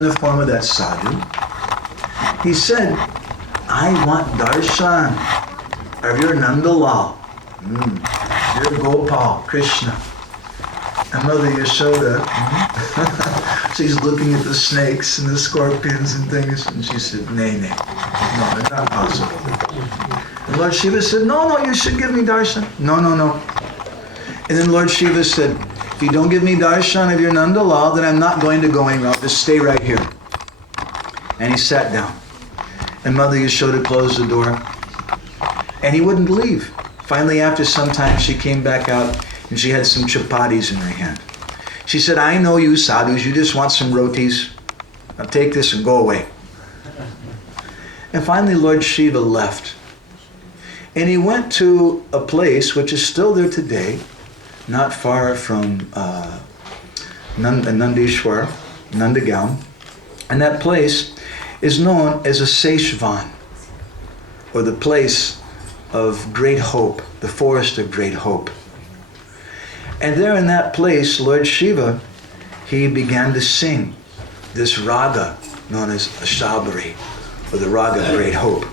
the form of that sadhu. He said, I want darshan of your Nandalal, your Gopal, Krishna. And Mother Yashoda, she's looking at the snakes and the scorpions and things, and she said, nay, no, it's not possible. And Lord Shiva said, no, you should give me darshan. No. And then Lord Shiva said, if you don't give me darshan of your Nandalal, then I'm not going to go anywhere. I'll just stay right here. And he sat down. And Mother Yashoda closed the door. And he wouldn't leave. Finally, after some time, she came back out and she had some chapatis in her hand. She said, I know you sadhus, you just want some rotis. Now take this and go away. And finally, Lord Shiva left. And he went to a place which is still there today, not far from Nandeshwar, Nandagaon. And that place is known as a Seshvan, or the place of great hope, the forest of great hope. And there in that place, Lord Shiva, he began to sing this raga known as Ashabari, or the raga of great hope.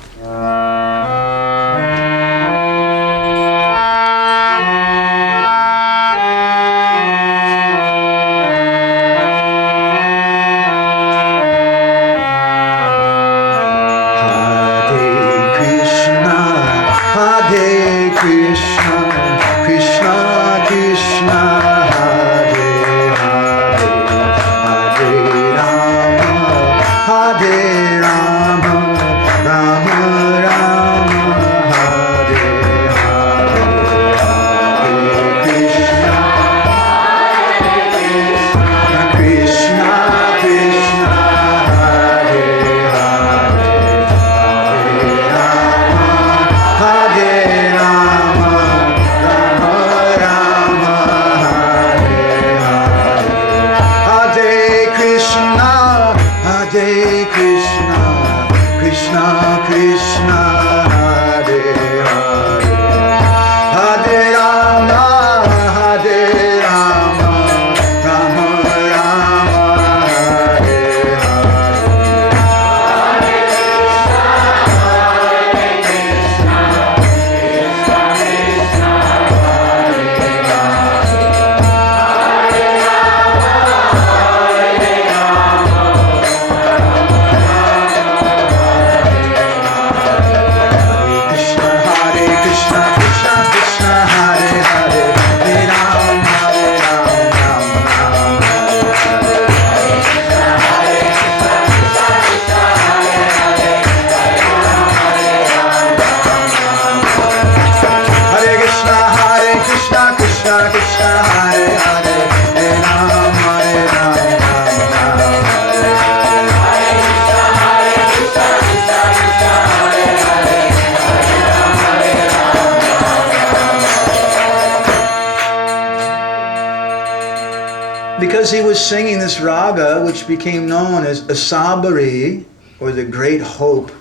Because he was singing this raga, which became known as Asabari, or the Great Hope,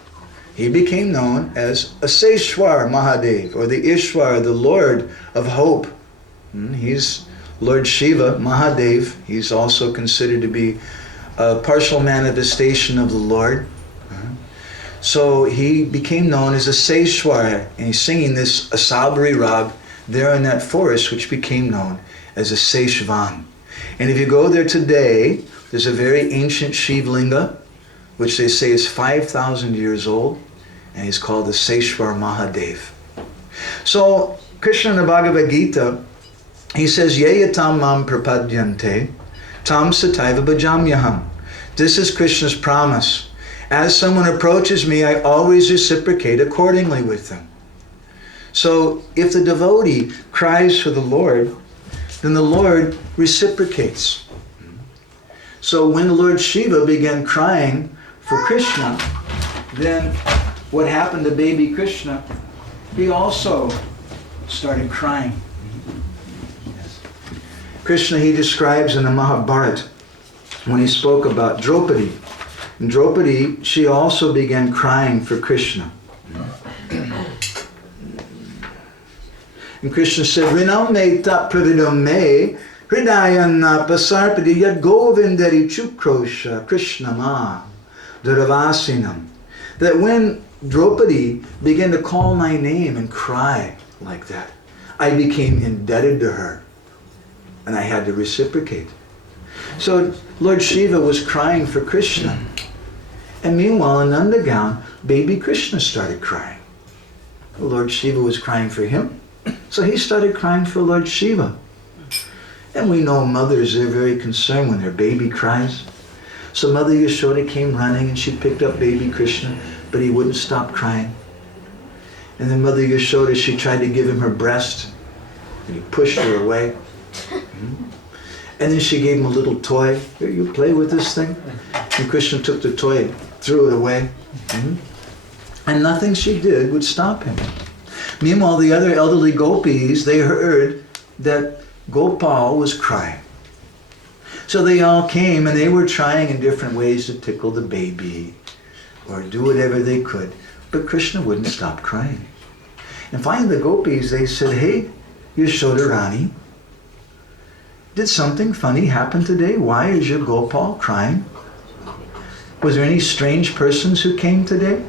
he became known as Aseshwar Mahadev, or the Ishwar, the Lord of Hope. He's Lord Shiva, Mahadev. He's also considered to be a partial manifestation of the Lord. So he became known as Aseshwar, and he's singing this Asabari rag there in that forest, which became known as Aseshvan. And if you go there today, there's a very ancient Shivlinga, which they say is 5,000 years old, and he's called the Seshwar Mahadev. So, Krishna in the Bhagavad Gita, he says, Yeyatam mam prapadyante, tam sataiva bhajamyaham. This is Krishna's promise. As someone approaches me, I always reciprocate accordingly with them. So, if the devotee cries for the Lord, then the Lord reciprocates. So when Lord Shiva began crying for Krishna, then what happened to baby Krishna? He also started crying. Krishna, he describes in the Mahabharata, when he spoke about Draupadi. And Draupadi, she also began crying for Krishna. And Krishna said, Rinam me tat pravidam me Hridayana pasarpadi yad govindari chukrosha krishnama duravasinam. That when Draupadi began to call my name and cry like that, I became indebted to her. And I had to reciprocate. So Lord Shiva was crying for Krishna. And meanwhile in Nandagown, baby Krishna started crying. Lord Shiva was crying for him. So he started crying for Lord Shiva. And we know mothers, they're very concerned when their baby cries. So Mother Yashoda came running and she picked up baby Krishna, but he wouldn't stop crying. And then Mother Yashoda, she tried to give him her breast, and he pushed her away. And then she gave him a little toy. Here, you play with this thing. And Krishna took the toy, threw it away. And nothing she did would stop him. Meanwhile, the other elderly gopis, they heard that Gopal was crying. So they all came and they were trying in different ways to tickle the baby or do whatever they could. But Krishna wouldn't stop crying. And finally the gopis, they said, hey, Yashoda Rani, did something funny happen today? Why is your Gopal crying? Was there any strange persons who came today?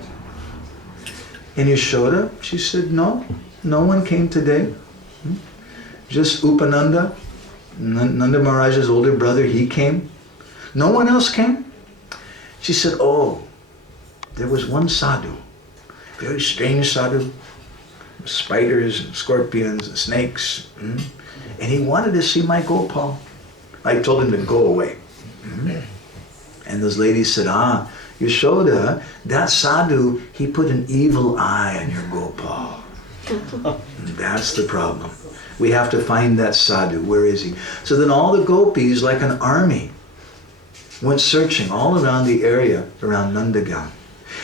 And Yashoda, she said, no one came today. Just Upananda, Nanda Maharaj's older brother, he came. No one else came? She said, oh, there was one sadhu, very strange sadhu, spiders and scorpions and snakes. And he wanted to see my Gopal. I told him to go away. And those ladies said, Yashoda, that sadhu, he put an evil eye on your Gopal. That's the problem. We have to find that sadhu. Where is he? So then all the gopis, like an army, went searching all around the area around Nandagown,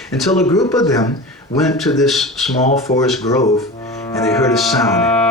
until a group of them went to this small forest grove and they heard a sound.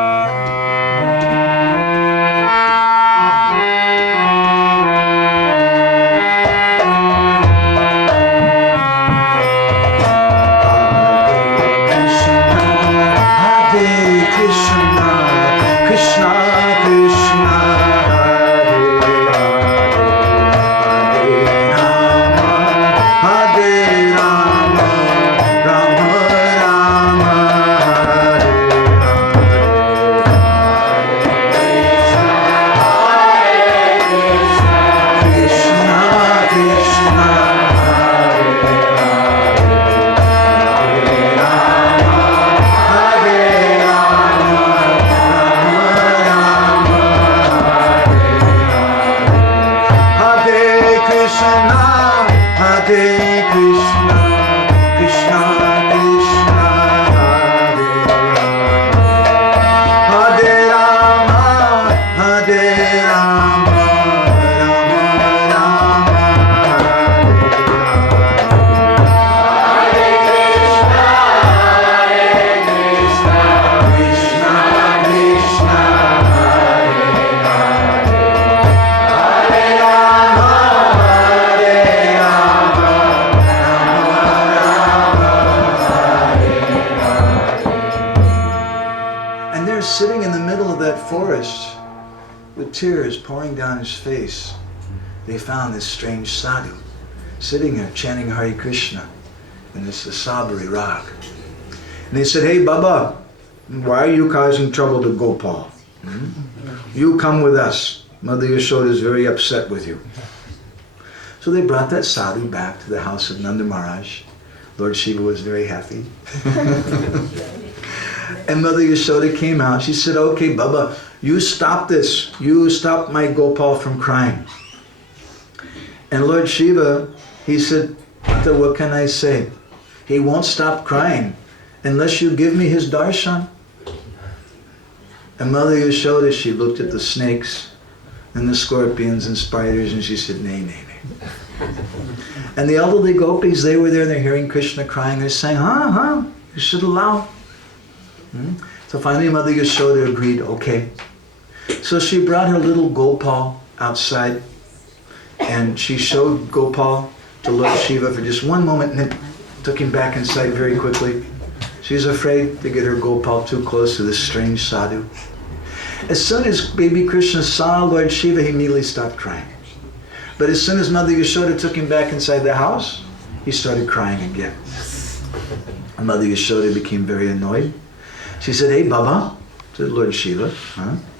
Tears pouring down his face, they found this strange sadhu sitting there chanting Hare Krishna in this Sabari Rag. And they said, hey Baba, why are you causing trouble to Gopal? You come with us. Mother Yashoda is very upset with you. So they brought that sadhu back to the house of Nanda Maharaj. Lord Shiva was very happy. And Mother Yashoda came out. She said, okay, Baba, you stop this. You stop my Gopal from crying. And Lord Shiva, he said, what can I say? He won't stop crying unless you give me his darshan. And Mother Yashoda, she looked at the snakes and the scorpions and spiders and she said, nay, nay, nay. And the elderly gopis, they were there, they're hearing Krishna crying, they're saying, you should allow. So finally Mother Yashoda agreed, okay. So she brought her little Gopal outside and she showed Gopal to Lord Shiva for just one moment and then took him back inside very quickly. She's afraid to get her Gopal too close to this strange sadhu. As soon as baby Krishna saw Lord Shiva, he immediately stopped crying. But as soon as Mother Yashoda took him back inside the house, he started crying again. And Mother Yashoda became very annoyed. She said, "Hey Baba," to Lord Shiva,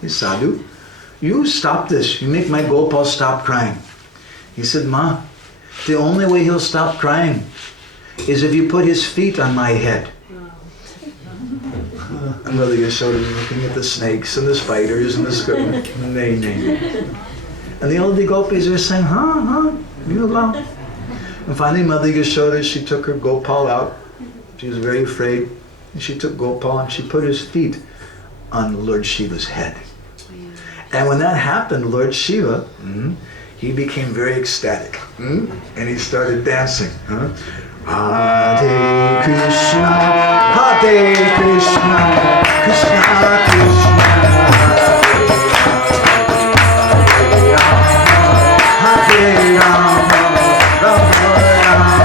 hey Sadhu, "you stop this. You make my Gopal stop crying." He said, "Ma, the only way he'll stop crying is if you put his feet on my head." And Mother Yashoda was looking at the snakes and the spiders and the scorpions. Nay, nay. And the older gopis are saying, you allow. And finally Mother Yashoda, she took her Gopal out. She was very afraid. And she took Gopal and she put his feet on Lord Shiva's head. And when that happened, Lord Shiva, he became very ecstatic. And he started dancing. Hare Krishna, Hare Krishna, Krishna Krishna, Hare Rama, Rama Rama,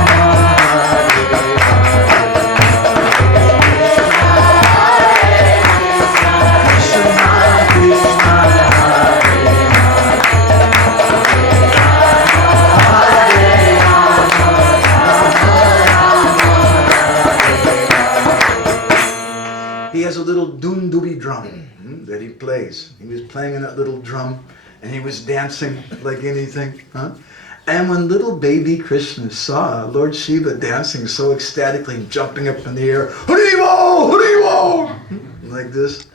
Krishna Krishna. He has a little dundubi drum that he plays. He was playing in that little drum and he was dancing like anything. And when little baby Krishna saw Lord Shiva dancing so ecstatically, jumping up in the air, Haribo, Haribo, like this,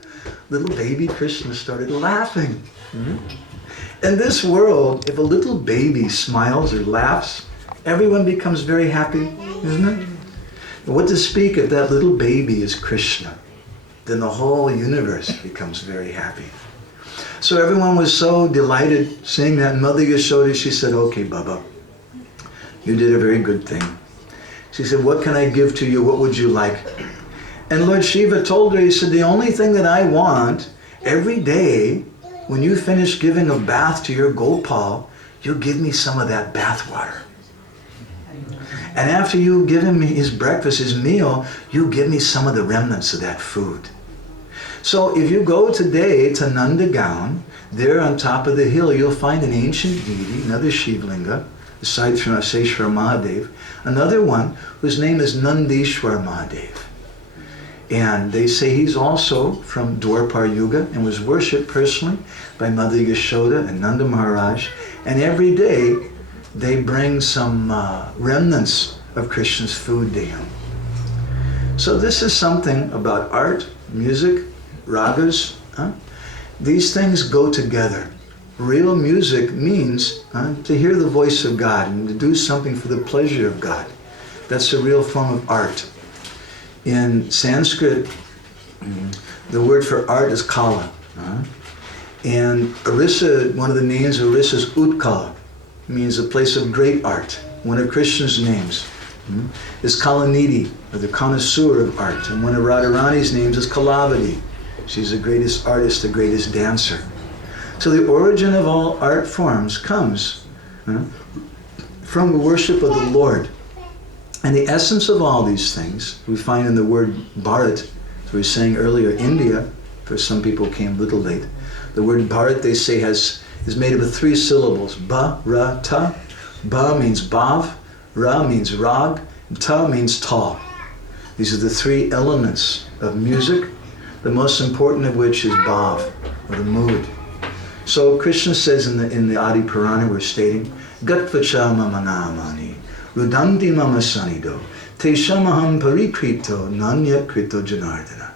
little baby Krishna started laughing. In this world, if a little baby smiles or laughs, everyone becomes very happy, isn't it? What to speak if that little baby is Krishna? Then the whole universe becomes very happy. So everyone was so delighted seeing that. Mother Yashoda, she said, "Okay, Baba, you did a very good thing." She said, "What can I give to you? What would you like?" And Lord Shiva told her, he said, "The only thing that I want, every day, when you finish giving a bath to your Gopal, you give me some of that bath water. And after you give him his breakfast, his meal, you give me some of the remnants of that food." So if you go today to Nandagaon, there on top of the hill, you'll find an ancient deity, another Shivlinga, aside from Aseshwar Mahadev, another one whose name is Nandishwar Mahadev. And they say he's also from Dwarpar Yuga and was worshipped personally by Mother Yashoda and Nanda Maharaj. And every day they bring some remnants of Krishna's food to him. So this is something about art, music, ragas. These things go together. Real music means to hear the voice of God and to do something for the pleasure of God. That's a real form of art. In Sanskrit, the word for art is kala. And Orissa, one of the names of Orissa is Utkala. It means a place of great art. One of Krishna's names is Kalanidhi, or the connoisseur of art. And one of Radharani's names is Kalavati. She's the greatest artist, the greatest dancer. So the origin of all art forms comes from the worship of the Lord. And the essence of all these things we find in the word Bharat. As we were saying earlier, India, for some people came a little late. The word Bharat, they say, is made up of 3 syllables. Ba, ra, ta. Ba means bhav, ra means rag, and ta means ta. These are the 3 elements of music, the most important of which is bhav, or the mood. So Krishna says in the Adi Purana, we're stating, Gatvacha mama namani, rudanti mama sanido, teshamaham parikrito, nanyat krito janardana.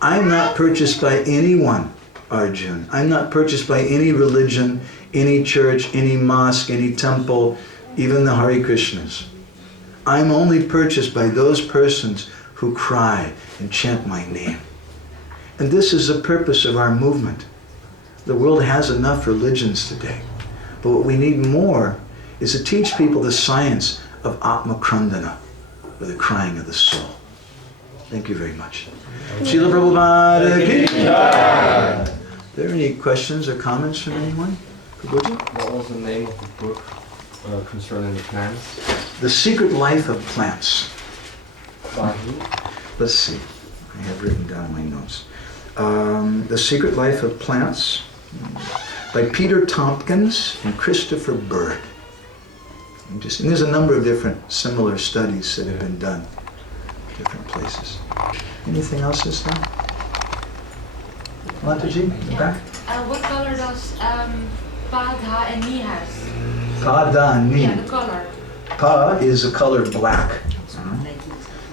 I'm not purchased by anyone, Arjun. I'm not purchased by any religion, any church, any mosque, any temple, even the Hare Krishnas. I'm only purchased by those persons who cry and chant my name. And this is the purpose of our movement. The world has enough religions today. But what we need more is to teach people the science of Atma Krandana, or the crying of the soul. Thank you very much. Srila Prabhupada ki jai. Are there any questions or comments from anyone? Prabhuji? What was the name of the book concerning the plants? The Secret Life of Plants. By who? Let's see. I have written down my notes. The Secret Life of Plants by Peter Tompkins and Christopher Bird. And there's a number of different similar studies that have been done in different places. Anything else this time? Mataji, in the back? What color does Pa, Dha and Ni has? Pa, Da, Ni. Yeah, the color. Pa is the color black.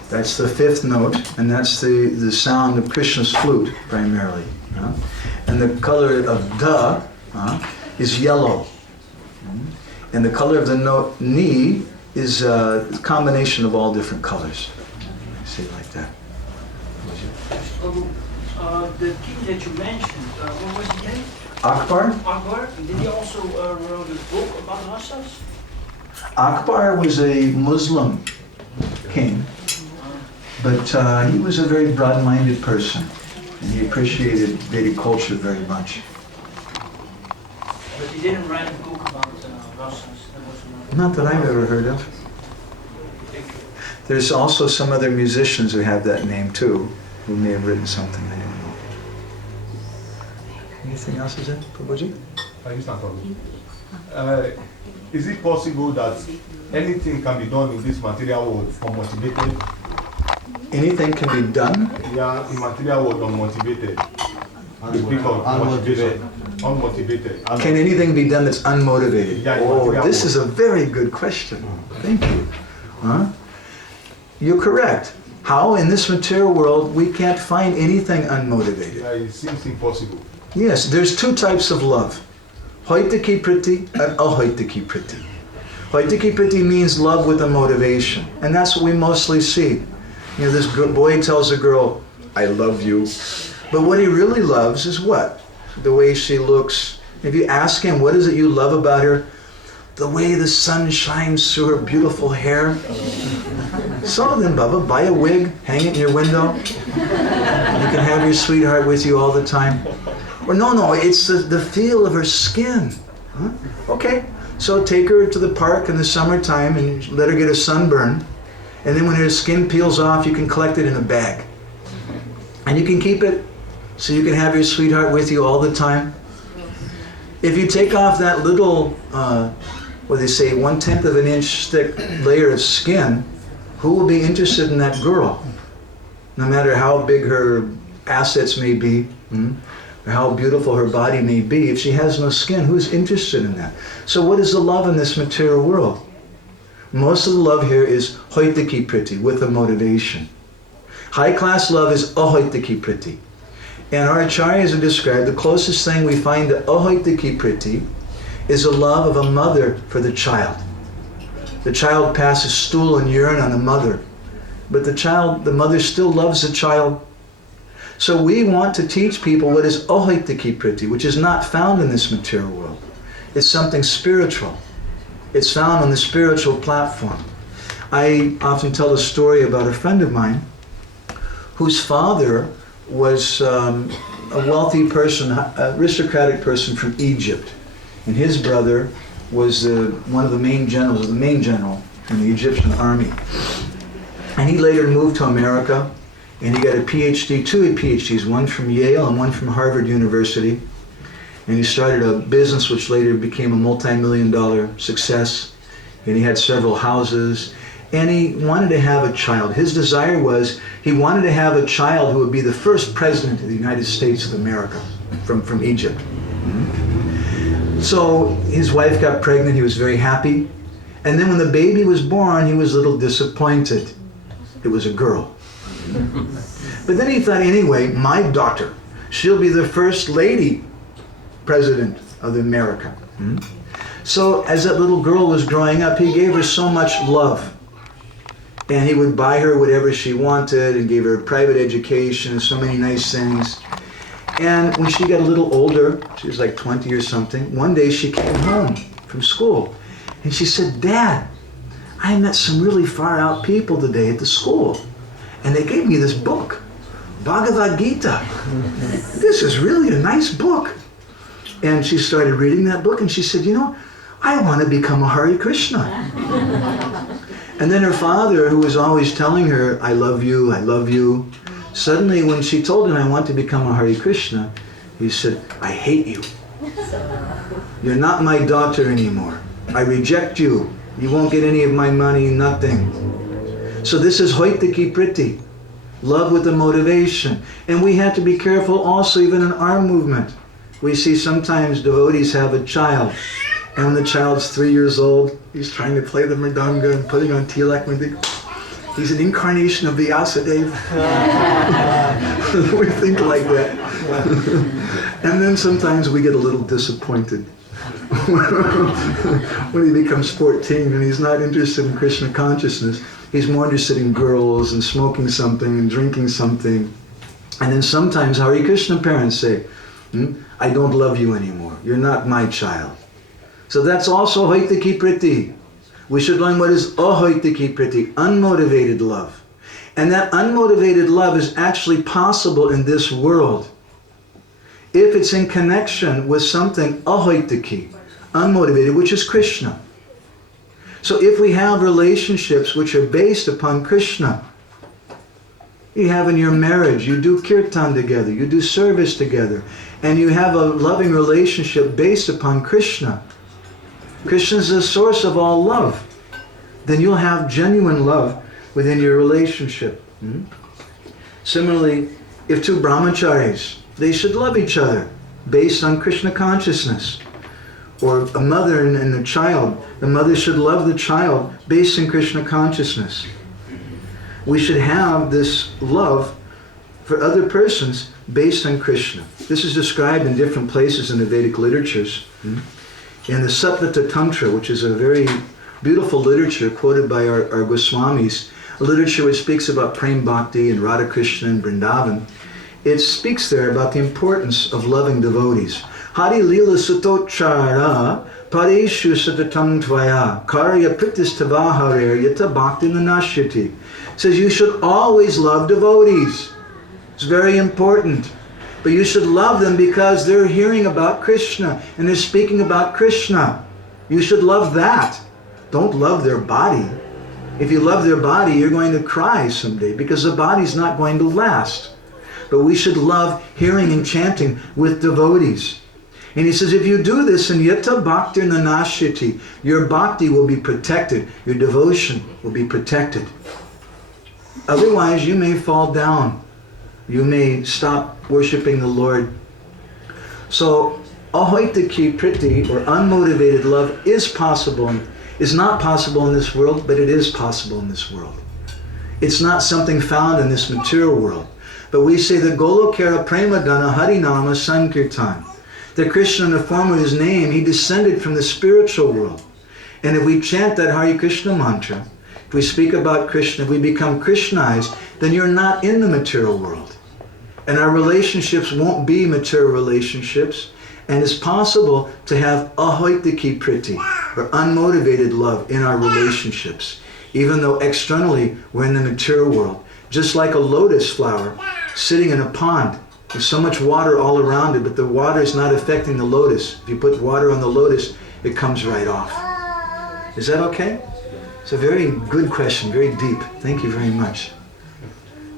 That's the fifth note, and that's the sound of Krishna's flute, primarily. And the color of Da is yellow. And the color of the note Ni is a combination of all different colors. I say it like that. The king that you mentioned, what was his name? Akbar? Akbar. Did he also wrote a book about dasas? Akbar was a Muslim king, but he was a very broad-minded person, and he appreciated Vedic culture very much. But he didn't write a book about dasas. Not that I've ever heard of. There's also some other musicians who have that name too, who may have written something, I don't know. Anything else is in, Prabhuji? Is it possible that anything can be done in this material world unmotivated? Anything can be done? Yeah, in material world unmotivated. The people unmotivated. Can anything be done that's unmotivated? Yeah, Oh, this is a very good question. Thank you. You're correct. How in this material world we can't find anything unmotivated? Yeah, it seems impossible. Yes, there's two types of love. Hoitaki priti and ahoitaki priti. Hoitaki priti means love with a motivation. And that's what we mostly see. You know, this boy tells a girl, I love you. But what he really loves is what? The way she looks. If you ask him, what is it you love about her? The way the sun shines through her beautiful hair. So then, Bubba, buy a wig, hang it in your window. You can have your sweetheart with you all the time. Or no, it's the feel of her skin. Huh? Okay, so take her to the park in the summertime and let her get a sunburn. And then when her skin peels off, you can collect it in a bag. And you can keep it so you can have your sweetheart with you all the time. If you take off that little, what they say, 1/10 of an inch thick layer of skin, who will be interested in that girl? No matter how big her assets may be, or how beautiful her body may be, if she has no skin, who's interested in that? So what is the love in this material world? Most of the love here is hoitaki priti, with a motivation. High class love is ahoitaki priti. And our acharyas have described the closest thing we find to ahoitaki priti is the love of a mother for the child. The child passes stool and urine on the mother, but the mother still loves the child. So we want to teach people what is ahoitaki priti, which is not found in this material world. It's something spiritual. It's found on the spiritual platform. I often tell a story about a friend of mine whose father was a wealthy person, aristocratic person from Egypt. And his brother was one of the main generals, the main general in the Egyptian army. And he later moved to America, and he got a PhD, two PhDs, one from Yale and one from Harvard University. And he started a business which later became a multi-million-dollar success. And he had several houses. And he wanted to have a child. His desire was he wanted to have a child who would be the first president of the United States of America from Egypt. So his wife got pregnant. He was very happy. And then when the baby was born, he was a little disappointed. It was a girl. But then he thought, anyway, my daughter, she'll be the first lady president of America. So as that little girl was growing up, he gave her so much love. And he would buy her whatever she wanted and gave her a private education and so many nice things. And when she got a little older, she was like 20 or something, one day she came home from school and she said, Dad, I met some really far out people today at the school. And they gave me this book, Bhagavad Gita. This is really a nice book. And she started reading that book and she said, you know, I want to become a Hare Krishna. And then her father, who was always telling her, I love you, Suddenly when she told him, I want to become a Hare Krishna, he said, I hate you. You're not my daughter anymore. I reject you. You won't get any of my money, nothing. So this is Hoitaki Priti, love with a motivation. And we have to be careful also even in our movement. We see sometimes devotees have a child, and when the child's 3 years old, he's trying to play the mridanga and putting on tilak. He's an incarnation of the Vyasadeva. We think like that. And then sometimes we get a little disappointed when he becomes 14 and he's not interested in Krishna consciousness. He's more interested in girls and smoking something and drinking something. And then sometimes Hare Krishna parents say, I don't love you anymore. You're not my child. So that's also Hoitaki Priti. We should learn what is ahoitaki priti, unmotivated love. And that unmotivated love is actually possible in this world if it's in connection with something ahoitaki, unmotivated, which is Krishna. So if we have relationships which are based upon Krishna, you have in your marriage, you do kirtan together, you do service together, and you have a loving relationship based upon Krishna. Krishna is the source of all love. Then you'll have genuine love within your relationship. Similarly, if two brahmacharis, they should love each other based on Krishna consciousness. Or a mother and a child, the mother should love the child based on Krishna consciousness. We should have this love for other persons based on Krishna. This is described in different places in the Vedic literatures. In the Satvata Tantra, which is a very beautiful literature quoted by our Goswamis, a literature which speaks about Prem Bhakti and Radha Krishna and Vrindavan, it speaks there about the importance of loving devotees. Hari lila sutochara pareshu satatam tvaya karya pritistavaharer yata bhakti nanashyati. It says you should always love devotees. It's very important. But you should love them because they're hearing about Krishna and they're speaking about Krishna. You should love that. Don't love their body. If you love their body, you're going to cry someday because the body's not going to last. But we should love hearing and chanting with devotees. And he says, if you do this, in yata bhakti nanashyati, your bhakti will be protected. Your devotion will be protected. Otherwise, you may fall down. You may stop worshiping the Lord. So, ahoitaki priti, or unmotivated love, is possible. Is not possible in this world, but it is possible in this world. It's not something found in this material world. But we say that Golokara Premadana Harinama Sankirtan. That Krishna, in the form of his name, he descended from the spiritual world. And if we chant that Hare Krishna mantra, if we speak about Krishna, if we become Krishnized, then you're not in the material world. And our relationships won't be material relationships. And it's possible to have ahoitaki priti, or unmotivated love in our relationships, even though externally we're in the material world. Just like a lotus flower sitting in a pond. There's so much water all around it, but the water is not affecting the lotus. If you put water on the lotus, it comes right off. Is that okay? It's a very good question, very deep. Thank you very much.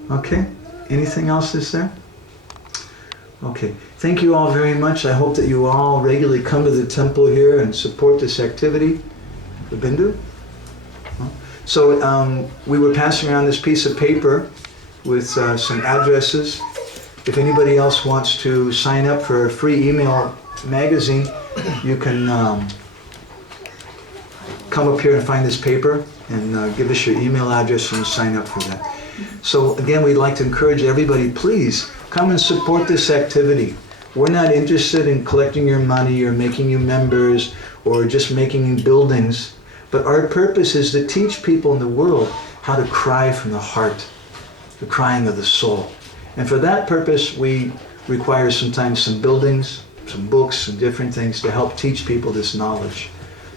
Okay, anything else is there? Okay, thank you all very much. I hope that you all regularly come to the temple here and support this activity. The Bindu? So we were passing around this piece of paper with some addresses. If anybody else wants to sign up for a free email magazine, you can come up here and find this paper and give us your email address and sign up for that. So again, we'd like to encourage everybody, please come and support this activity. We're not interested in collecting your money or making you members or just making buildings, but our purpose is to teach people in the world how to cry from the heart, the crying of the soul. And for that purpose, we require sometimes some buildings, some books, some different things to help teach people this knowledge.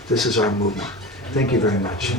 This is our movement. Thank you very much.